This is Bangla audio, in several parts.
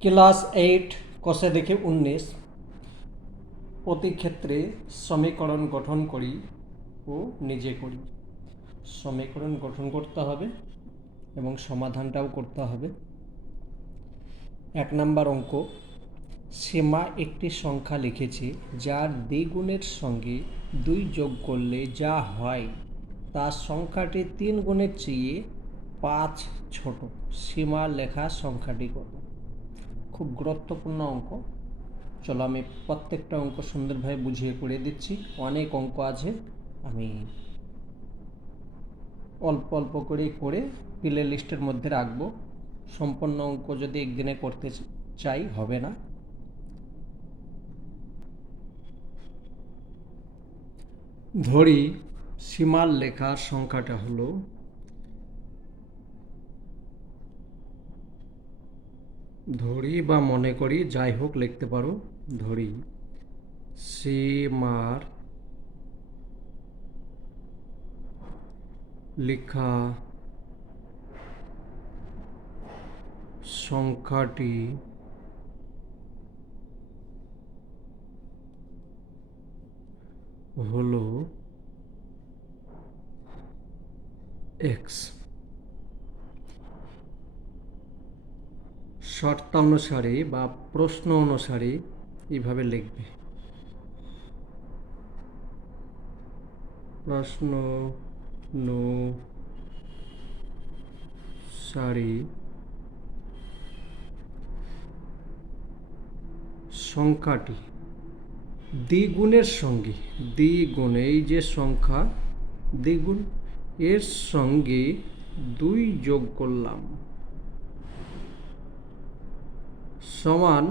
ক্লাস এইট, কষে দেখে উনিশ। প্রতি ক্ষেত্রে সমীকরণ গঠন করি ও নিজে করি। সমীকরণ গঠন করতে হবে এবং সমাধানটাও করতে হবে। এক নাম্বার অঙ্ক, সীমা একটি সংখ্যা লিখেছে যার দ্বিগুণের সঙ্গে দুই যোগ করলে যা হয় তার সংখ্যাটি তিন গুণের চেয়ে পাঁচ ছোট। সীমা লেখা সংখ্যাটি কত? খুব গুরুত্বপূর্ণ অঙ্ক। চলো আমি প্রত্যেকটা অঙ্ক সুন্দরভাবে বুঝিয়ে করে দিচ্ছি। অনেক অঙ্ক আছে। আমি অল্প অল্প করে করে প্লে লিস্টের মধ্যে রাখব। সম্পূর্ণ অঙ্ক যদি একদিনে করতে চাই, হবে না। ধরি, সীমার লেখার সংখ্যাটা হলো ধরি বা মনে করি যাই হোক লিখতে পারো ধরি। সীমার লেখা সংখ্যাটি হলো এক্স। শর্তানুসারে বা প্রশ্ন অনুসারে এইভাবে লিখবে। প্রশ্ন সারি সংখ্যাটি দ্বিগুণের সঙ্গে, দ্বিগুণ, এই যে সংখ্যা দ্বিগুণ, এর সঙ্গে দুই যোগ করলাম। সমান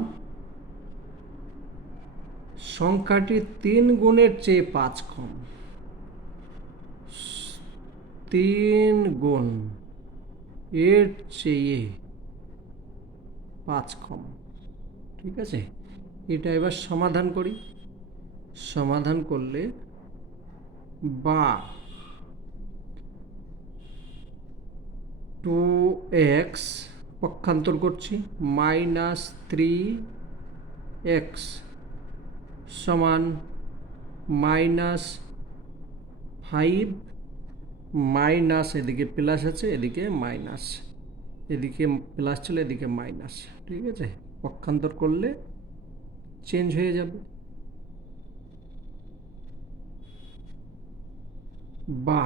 সংখ্যাটি তিন গুণের চেয়ে পাঁচ কম। তিন গুণ এর চেয়ে পাঁচ কম। ঠিক আছে? এটা এবার সমাধান করি। সমাধান করলে বা টু এক্স পক্ষান্তর করছি। মাইনাস থ্রি এক্স সমান মাইনাস ফাইভ মাইনাস, এদিকে প্লাস আছে, এদিকে মাইনাস। এদিকে প্লাস ছিল, এদিকে মাইনাস। ঠিক আছে? পক্ষান্তর করলে চেঞ্জ হয়ে যাবে। বা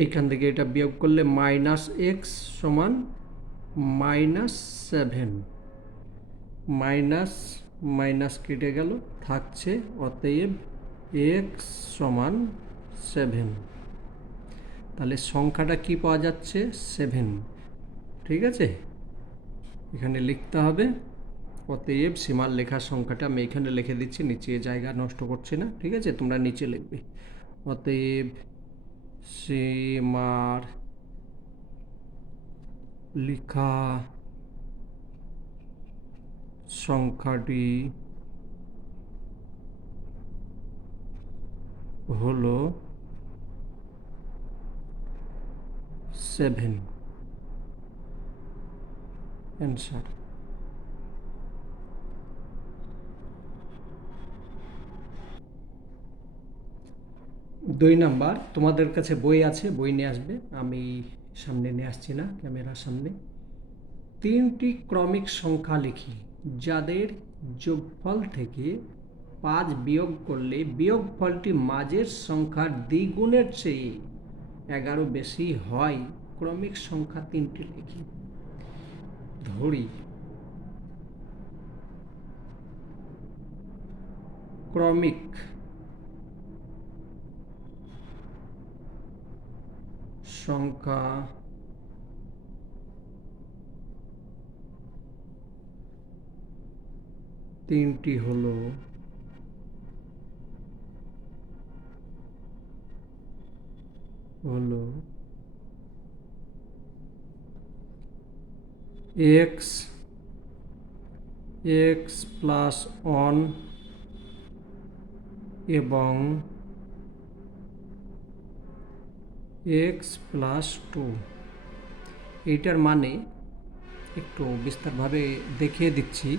এইখান থেকে এটা বিয়োগ করলে মাইনাস এক্স সমান মাইনাস সেভেন মাইনাস মাইনাস কেটে গেল, থাকছে অতএব এক্স সমান সেভেন তাহলে সংখ্যাটা কি পাওয়া যাচ্ছে? সেভেন ঠিক আছে? এখানে লিখতে হবে, অতএব সীমার লেখার সংখ্যাটা আমি এখানে লিখে দিচ্ছি, নিচে জায়গা নষ্ট করছি না। ঠিক আছে? তোমরা নিচে লিখবে। অতএব সীমার লেখা সংখ্যাটি হলো সেভেন। অ্যান্সার দুই নাম্বার, তোমাদের কাছে বই আছে, বই নিয়ে আসবে। আমি সামনে নিয়ে আসছি না, ক্যামেরার সামনে। তিনটি ক্রমিক সংখ্যা লিখি, যাদের যোগফল থেকে পাঁচ বিয়োগ করলে বিয়োগফলটি মাঝের সংখ্যার দ্বিগুণের চেয়ে এগারো বেশি হয়। ক্রমিক সংখ্যা তিনটি লিখি। ধরি। ক্রমিক সংখ্যা তিনটি হলো হলো এক্স এক্স প্লাস ওয়ান এবং এক্স প্লাস টু এইটার মানে একটু বিস্তারভাবে দেখিয়ে দিচ্ছি।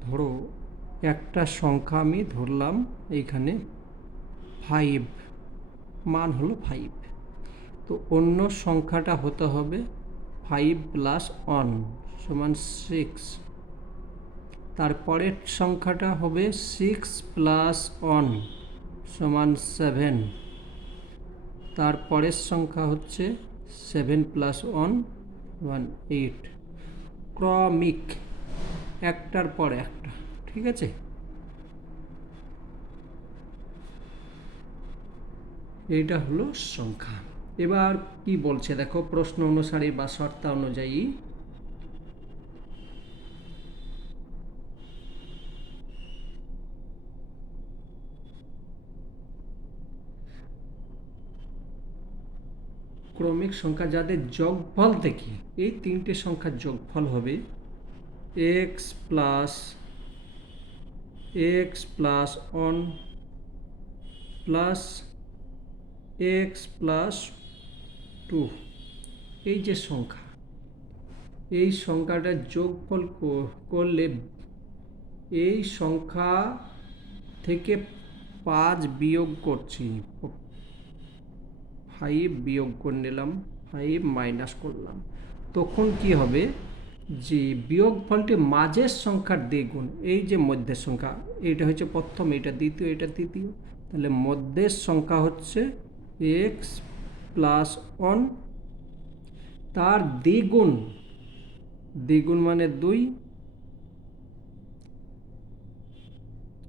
ধরো, একটা সংখ্যা আমি ধরলাম এইখানে ফাইভ মান হলো ফাইভ তো অন্য সংখ্যাটা হতে হবে ফাইভ প্লাস ওয়ান সমান সিক্স তারপরের সংখ্যাটা হবে সিক্স প্লাস ওয়ান সমান সেভেন তারপরের সংখ্যা হচ্ছে seven plus one one eight ক্রমিক, একটার পর একটা, ঠিক আছে? এইটা হলো সংখ্যা। এবার কি বলছে? দেখো, প্রশ্ন অনুসারে বা শর্তা অনুযায়ী ক্রমিক সংখ্যা যাদের যোগফল দেখি এই তিনটে সংখ্যার যোগফল হবে x plus x plus one plus x plus two এই যে সংখ্যা, এই সংখ্যাটার যোগফল করলে এই সংখ্যা থেকে পাঁচ বিয়োগ করছি। ফাইভ বিয়োগ করে নিলাম, ফাইভ মাইনাস করলাম। তখন কি হবে? যে বিয়োগ ফলটি মাঝের সংখ্যার দ্বিগুণ, এই যে মধ্যের সংখ্যা, এইটা হচ্ছে প্রথম এটা দ্বিতীয় এটা তৃতীয়। তাহলে মধ্যের সংখ্যা হচ্ছে এক্স প্লাস ওয়ান তার দ্বিগুণ দ্বিগুণ মানে দুই,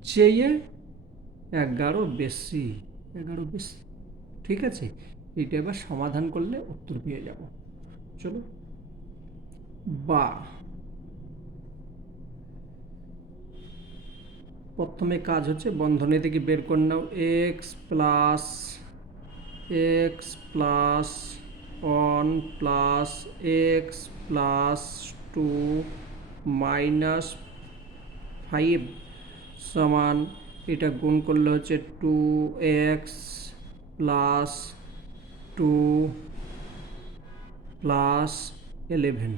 চেয়ে এগারো বেশি এগারো বেশি, ঠিক আছে? এইটা এবার সমাধান করলে উত্তর পেয়ে যাব। চলো। বা। প্রথমে কাজ হচ্ছে বন্ধনী থেকে বের করে নাও। X plus x plus one plus x plus two minus five সমান, এটা গুণ করলে হচ্ছে two x plus two plus eleven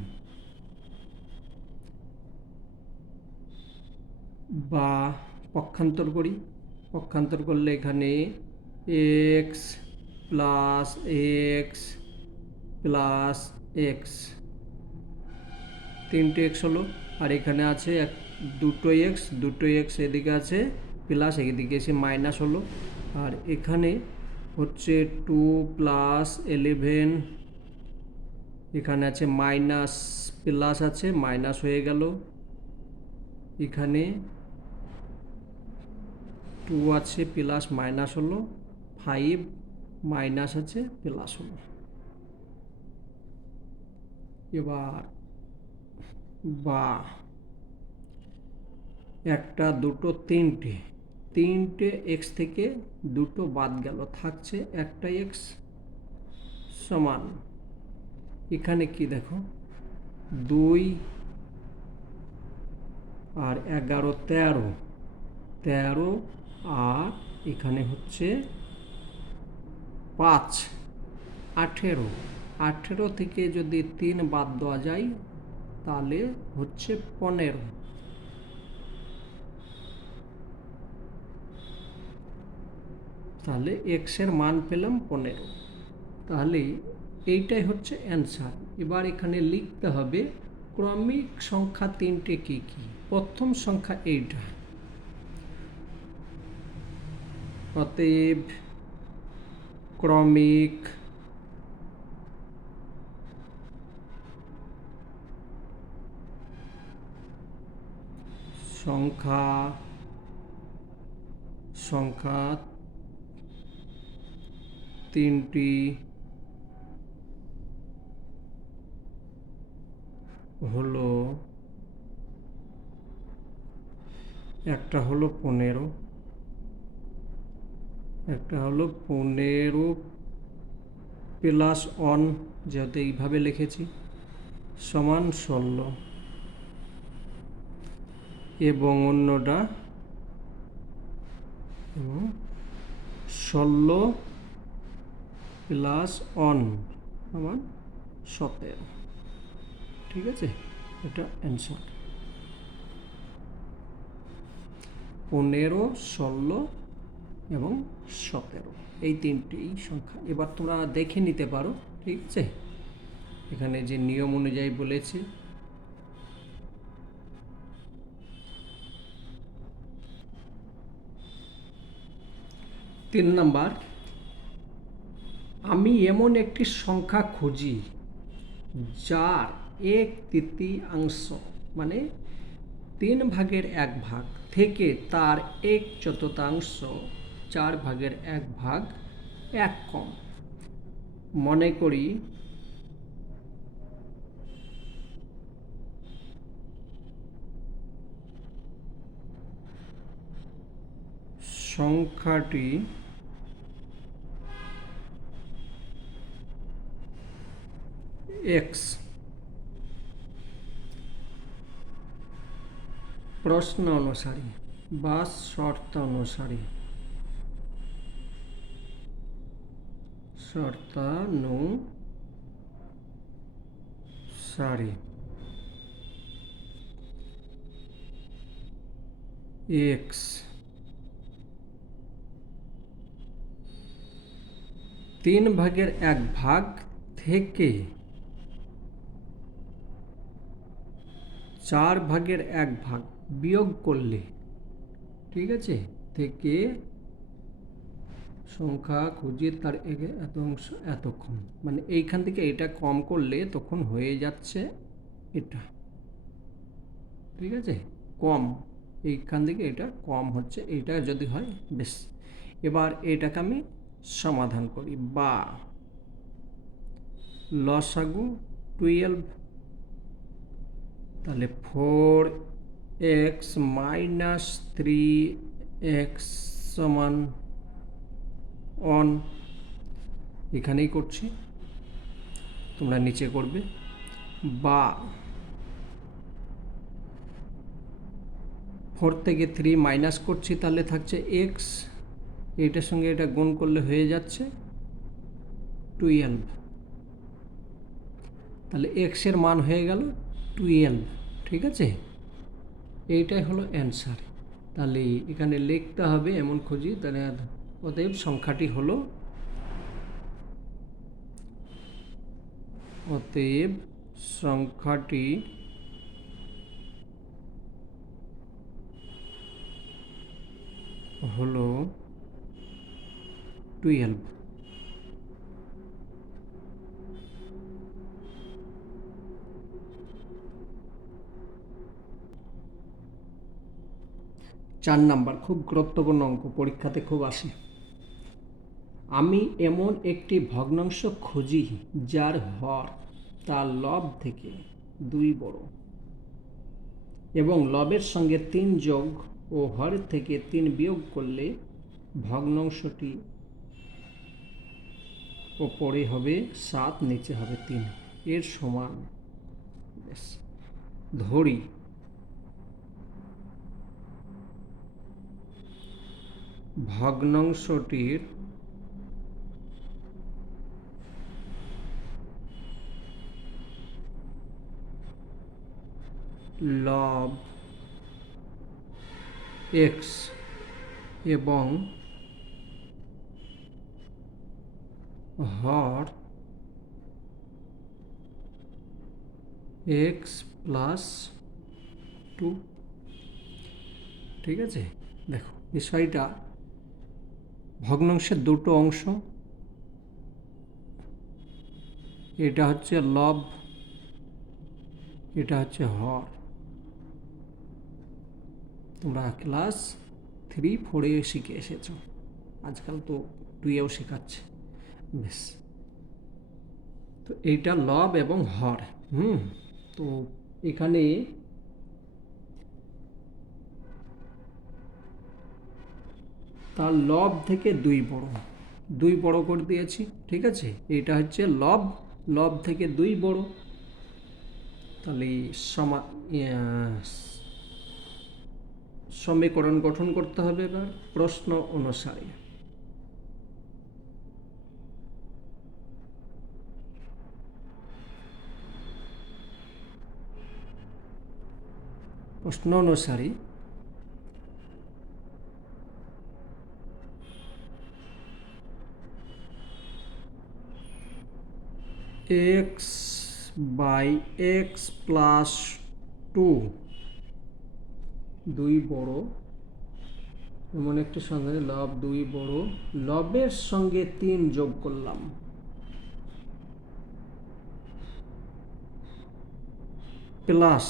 বা পক্ষান্তর করি। পক্ষান্তর করলে এখানে x plus x plus x তিনটে এক্স হলো, আর এখানে আছে এক, দুটো এক্স দুটো এক্স এদিকে আছে প্লাস এদিকে এসে মাইনাস হলো। আর এখানে হচ্ছে টু প্লাস এলেভেন এখানে আছে মাইনাস প্লাস আছে মাইনাস হয়ে গেল। এখানে টু আছে প্লাস মাইনাস হলো। ফাইভ মাইনাস আছে প্লাস হলো। এবার বা একটা, দুটো, তিনটে। তিনটে এক্স থেকে দুটো বাদ গেল, থাকছে একটা এক্স সমান। এখানে কি দেখো? দুই আর এগারো তেরো। তেরো আর এখানে হচ্ছে পাঁচ। আঠেরো। আঠেরো থেকে যদি তিন বাদ দেওয়া যায়, তাহলে হচ্ছে পনেরো। তাহলে এক্সের মান পেলাম পনেরো। তাহলে এইটাই হচ্ছে অ্যান্সার এবার এখানে লিখতে হবে ক্রমিক সংখ্যা তিনটে কি কি? প্রথম সংখ্যা এইটা অতএব ক্রমিক সংখ্যা সংখ্যা তিনটি। হলো একটা হলো পনেরো, একটা হলো পনেরো প্লাস অন যেহেতু এইভাবে লিখেছি, সমান ষোলো। এবং অন্যটা ষোলো প্লাস অন সমান সতেরো। ঠিক আছে? এটা অ্যান্সার পনেরো, ষোলো এবং সতেরো। এই তিনটি সংখ্যা। এবার তোমরা দেখে নিতে পারো, ঠিক আছে? এখানে যে নিয়ম অনুযায়ী বলেছে, তিন নাম্বার আমি এমন একটি সংখ্যা খুঁজি যার এক তৃতীয়াংশ মানে তিন ভাগের এক ভাগ থেকে তার এক চতুর্থাংশ, চার ভাগের এক ভাগ এক কম। মনে করি সংখ্যাটি এক্স প্রশ্ন অনুসারী বা শর্ত অনুসারী। শর্তানুসারী। এক্স তিন ভাগের এক ভাগ থেকে চার ভাগের এক ভাগ বিয়োগ করলে, ঠিক আছে? থেকে সংখ্যা খুঁজে তার এত অংশ এতক্ষণ। মানে এইখান থেকে এটা কম করলে তখন হয়ে যাচ্ছে এটা। ঠিক আছে? কম। এইখান থেকে এটা কম হচ্ছে এইটা যদি হয়, বেশ। এবার এটাকে আমি সমাধান করি। বা, লসাগু টুয়েলভ তাহলে four x minus three x সমান অন এখানেই করছি। তোমরা নিচে করবে। বা ফোর থেকে থ্রি মাইনাস করছি তাহলে থাকছে এক্স এটার সঙ্গে এটা গুণ করলে হয়ে যাচ্ছে টুয়েলভ তাহলে এক্সের মান হয়ে গেল টুয়েলভ ঠিক আছে? এইটাই হলো অ্যান্সার তাহলে এখানে লিখতে হবে, এমন খুঁজি, তাহলে অতএব সংখ্যাটি হলো অতএব সংখ্যাটি হলো টুয়েলভ চার নাম্বার, খুব গুরুত্বপূর্ণ অঙ্ক, পরীক্ষাতে খুব আসে। আমি এমন একটি ভগ্নাংশ খুঁজি যার হর তার লব থেকে দুই বড় এবং লবের সঙ্গে তিন যোগ ও হর থেকে তিন বিয়োগ করলে ভগ্নাংশটি ওপরে হবে সাত, নিচে হবে তিন। এর সমান ধরি। ভগ্নাংশটির লব এক্স এবং হর এক্স প্লাস টু ঠিক আছে? দেখো বিষয়টা ভগ্নাংশের দুটো অংশ। এটা হচ্ছে লব, এটা হচ্ছে হর। তোমরা ক্লাস থ্রি, ফোরে শিখে এসেছ। আজকাল তো টুয়েও শেখাচ্ছে। বেশ। তো এইটা লব এবং হর। হুম, তো এখানে তার লব থেকে দুই বড়। দুই বড় করে দিয়েছি, ঠিক আছে? এটা হচ্ছে লব লব থেকে দুই বড়। তাহলে সমা ইয়ে, সমীকরণ গঠন করতে হবে এবার, প্রশ্ন অনুসারে। প্রশ্ন অনুসারী x by x plus two দুই বড়। এমন একটি সন্ধানে লব দুই বড়। লবের সঙ্গে তিন যোগ করলাম। প্লাস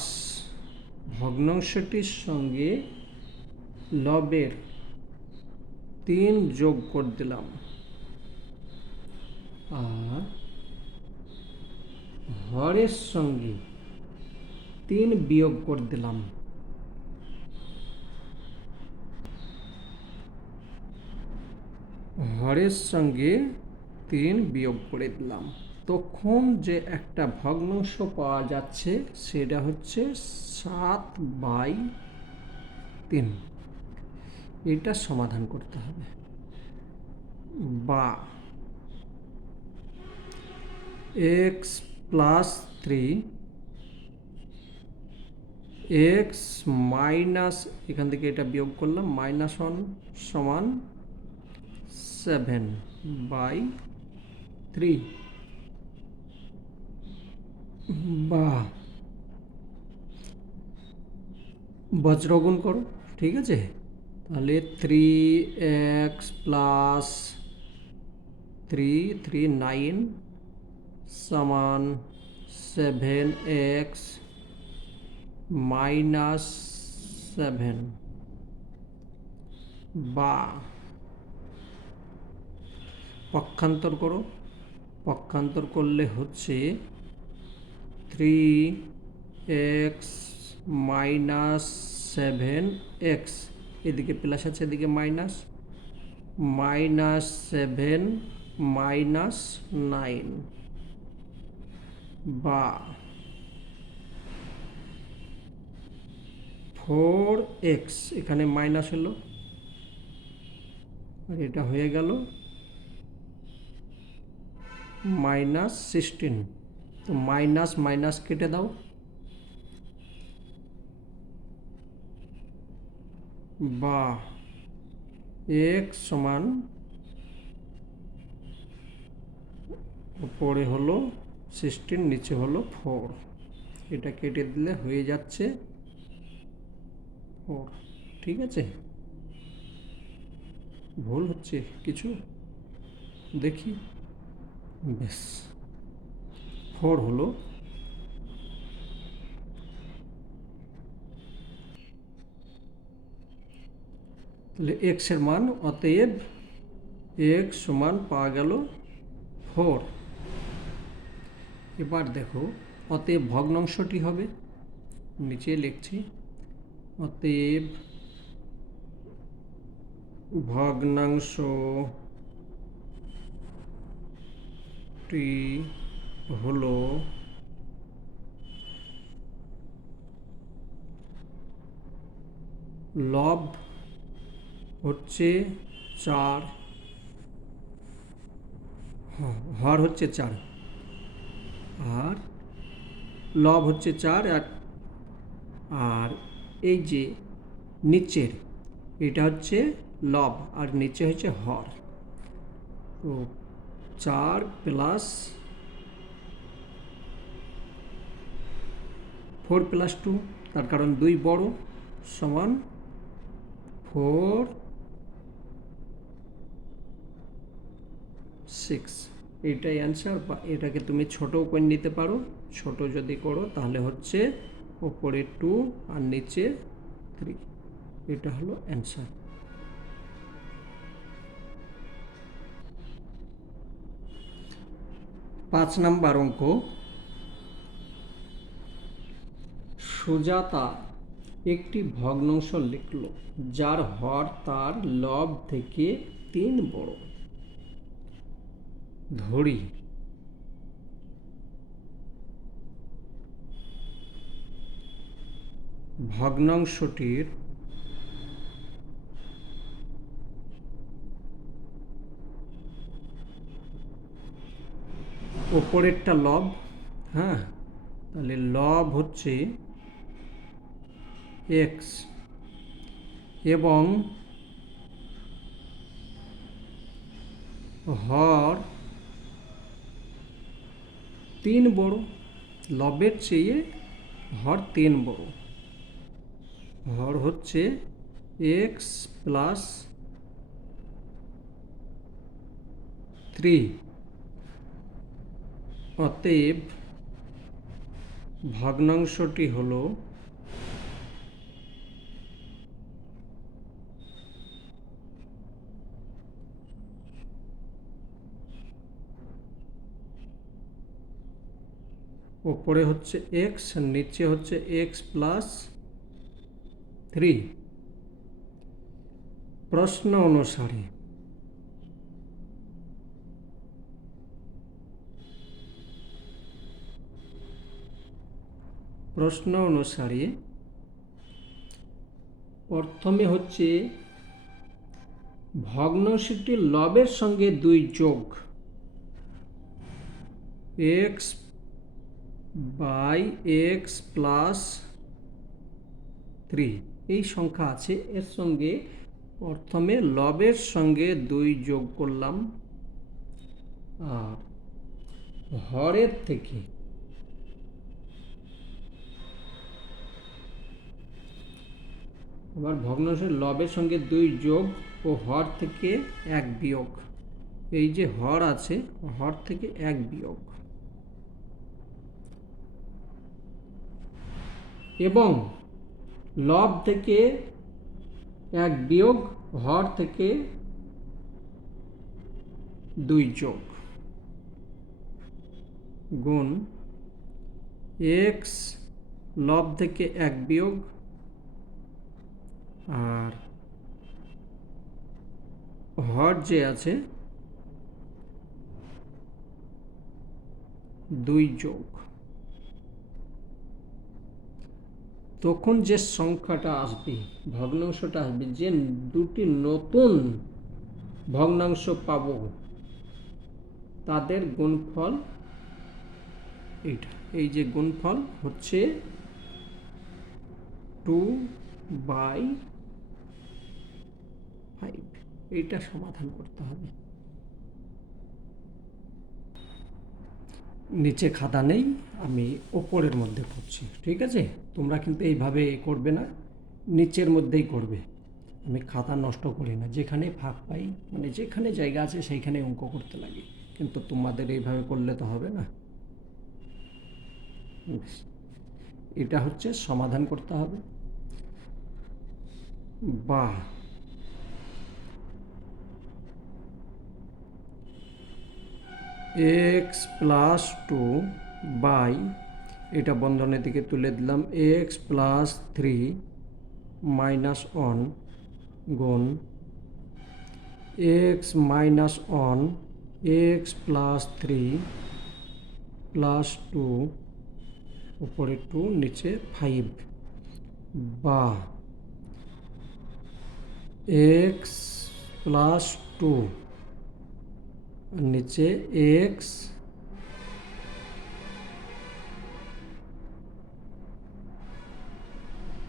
ভগ্নাংশটির সঙ্গে লবের তিন যোগ করে দিলাম। আর হরের সঙ্গে তিন বিয়োগ করে দিলাম। হরের সঙ্গে তিন বিয়োগ করে দিলাম। তখন যে একটা ভগ্নাংশ পাওয়া যাচ্ছে, সেটা হচ্ছে সাত বাই তিন। এটা সমাধান করতে হবে। বা, x plus three x minus এখান থেকে এটা বিয়োগ করলাম মাইনাস ওয়ান সমান সেভেন বাই থ্রি বা বজ্রগুণ করো, ঠিক আছে? তাহলে three x plus three three nine সমান সেভেন এক্স মাইনাস সেভেন বা পক্ষান্তর করো। পক্ষান্তর করলে হচ্ছে three x minus seven x এদিকে প্লাস আছে, এদিকে minus minus seven minus nine বা ফোর এক্স, এখানে মাইনাস হলো। আর এটা হয়ে গেল মাইনাস সিক্সটিন। তো মাইনাস মাইনাস কেটে দাও। বা এক্স সমান উপরে হলো সিক্সটিন নিচে হলো ফোর। এটা কেটে দিলে হয়ে যাচ্ছে ফোর। ঠিক আছে? ভুল হচ্ছে কিছু? দেখি। বেশ। ফোর হলো তাহলে এক্সের মান অতএব এক্স সমান পাওয়া গেল ফোর। এবার দেখো, অতএব ভগ্নাংশটি হবে, নিচে লিখছি, অতএব ভগ্নাংশটি হলো লব হচ্ছে চার হ- হর হচ্ছে চার। আর লব হচ্ছে চার আর আর এই যে নিচের, এটা হচ্ছে লব আর নিচে হচ্ছে হর। তো চার প্লাস ফোর প্লাস টু, তার কারণ দুই বড় সমান ফোর, সিক্স। এইটাই অ্যান্সার বা এটাকে তুমি ছোটও করে নিতে পারো, ছোট যদি করো তাহলে হচ্ছে ওপরে টু আর নিচে থ্রি এটা হলো অ্যান্সার পাঁচ নাম্বার অঙ্ক। সুজাতা একটি ভগ্নাংশ লিখল, যার হর তার লব থেকে তিন বড়। ধরি। ভগ্নাংশটির ওপরেরটা লব হ্যাঁ তাহলে লব হচ্ছে এক্স এবং হর তিন বড়, লবের চেয়ে হর তিন বড়। হর হচ্ছে এক্স প্লাস থ্রি অতএব, ভগ্নাংশটি হলো ওপরে হচ্ছে এক্স নিচে হচ্ছে এক্স প্লাস থ্রি প্রশ্ন অনুসারে প্রশ্ন অনুসারে প্রথমে হচ্ছে ভগ্নাংশটি লবের সঙ্গে দুই যোগ x by x plus three. এই সংখ্যা আছে, এর সঙ্গে প্রথমে লবের সঙ্গে দুই যোগ করলাম। আর হরের থেকে আবার ভগ্নাংশের লবের সঙ্গে দুই যোগ ও হর থেকে এক বিয়োগ। এই যে হর আছে, হর থেকে এক বিয়োগ। এবং লব থেকে এক বিয়োগ হর থেকে দুই যোগ গুণ এক্স লব থেকে এক বিয়োগ আর হর যে আছে দুই যোগ। তখন যে সংখ্যাটা আসবে, ভগ্নাংশটা আসবে, যে দুটি নতুন ভগ্নাংশ পাব, তাদের গুণফল এইটা। এই যে গুণফল হচ্ছে টু বাই ফাইভ। এইটা সমাধান করতে হবে। নিচে খাতা নেই, আমি ওপরের মধ্যে পড়ছি, ঠিক আছে? তোমরা কিন্তু এইভাবে করবে না, নিচের মধ্যেই করবে। আমি খাতা নষ্ট করি না, যেখানে ফাঁক পাই মানে যেখানে জায়গা আছে সেইখানে অঙ্ক করতে লাগি। কিন্তু তোমাদের এইভাবে করলে তো হবে না। এটা হচ্ছে সমাধান করতে হবে। বা এক্স প্লাস টু বাই এটা বন্ধনের দিকে তুলে দিলাম। X plus three minus one গুণ x minus one x plus three plus two উপরে টু নিচে ফাইভ বা এক্স প্লাস টু নিচে এক্স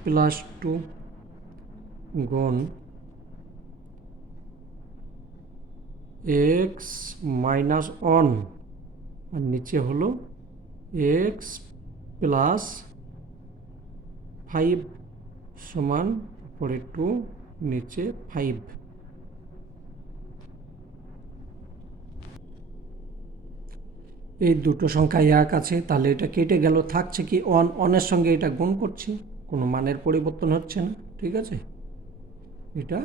প্লাস টু গুণ এক্স মাইনাস ওয়ান, আর নিচে হলো এক্স প্লাস ফাইভ সমান উপরে টু, নিচে ফাইভ। এই দুটো সংখ্যা এক আছে, তাহলে এটা কেটে গেল, থাকছে কি অন অনের সঙ্গে এটা গুণ করছি। কোনো মানের পরিবর্তন হচ্ছে না, ঠিক আছে? এটা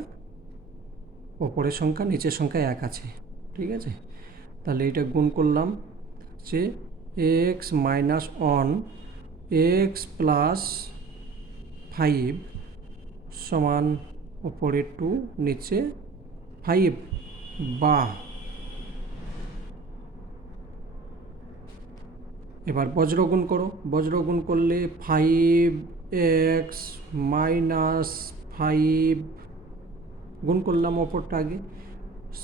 ওপরের সংখ্যা নিচের সংখ্যা এক আছে, ঠিক আছে? তাহলে এটা গুণ করলাম যে x minus one x plus five সমান ওপরে টু নিচে ফাইভ বা এবার বজ্রগুণ করো বজ্রগুণ করলে ফাইভ এক্স মাইনাস ফাইভ গুণ করলাম অপরটা আগে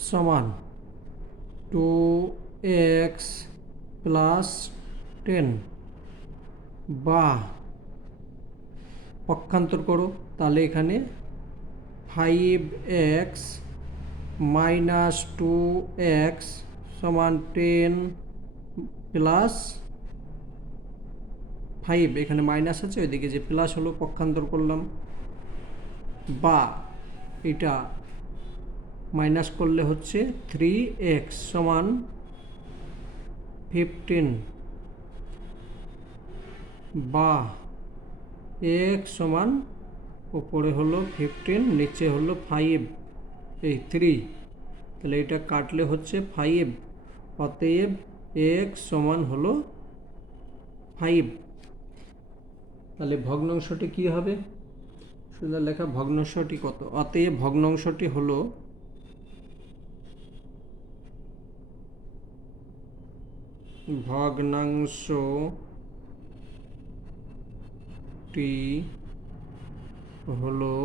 সমান টু এক্স প্লাস টেন বা পক্ষান্তর করো, তাহলে এখানে five x minus two x সমান টেন প্লাস ফাইভ এখানে মাইনাস আছে, ওইদিকে যে প্লাস হলো, পক্ষান্তর করলাম। বা এটা মাইনাস করলে হচ্ছে থ্রি এক্স সমান ফিফটিন বা এক্স সমান উপরে হলো ফিফটিন নিচে হলো ফাইভ এই থ্রি তাহলে এটা কাটলে হচ্ছে ফাইভ অতএব এক্স সমান হলো ফাইভ তাহলে ভগ্নাংশটি কি হবে? সুন্দর লেখা, ভগ্নাংশটি কত? অতএব ভগ্নাংশটি হলো ভগ্নাংশটি হলো,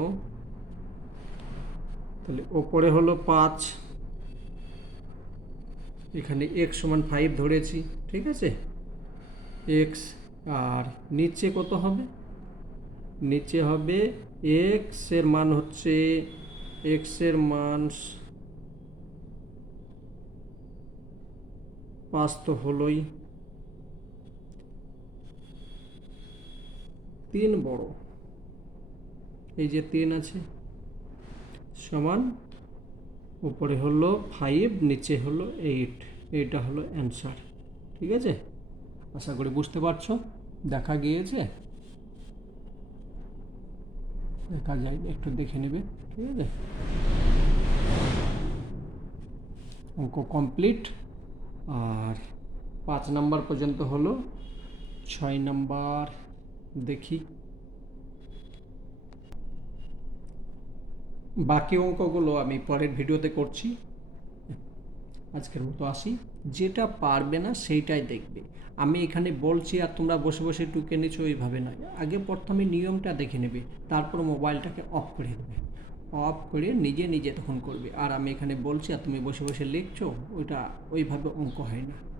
তাহলে ওপরে হলো পাঁচ, এখানে এক্স সমান ফাইভ ধরেছি, ঠিক আছে? এক্স আর নিচে কত হবে? নিচে হবে এক্সের মান হচ্ছে এক্সের মান পাঁচ তো হলোই। তিন বড়। এই যে তিন আছে, সমান উপরে হলো ফাইভ নিচে হলো এইট এইটা হলো অ্যান্সার ঠিক আছে? আশা করি বুঝতে পারছ? দেখা গিয়েছে? দেখা যায় একটু দেখে নেবে, ঠিক আছে? অঙ্ক কমপ্লিট আর পাঁচ নাম্বার পর্যন্ত হলো, ছয় নাম্বার দেখি। বাকি অঙ্কগুলো আমি পরের ভিডিওতে করছি। আজকের মতো আসি। যেটা পারবে না সেইটাই দেখবে। আমি এখানে বলছি, আর তোমরা বসে বসে টুকে নিচ্ছ? ওইভাবে নয়। আগে প্রথমে নিয়মটা দেখে নেবে, তারপর মোবাইলটাকে অফ করে দেবে। অফ করে নিজে নিজে তখন করবে। আর আমি এখানে বলছি, আর তুমি বসে বসে লিখছো? ওইটা ওইভাবে অঙ্ক হয় না।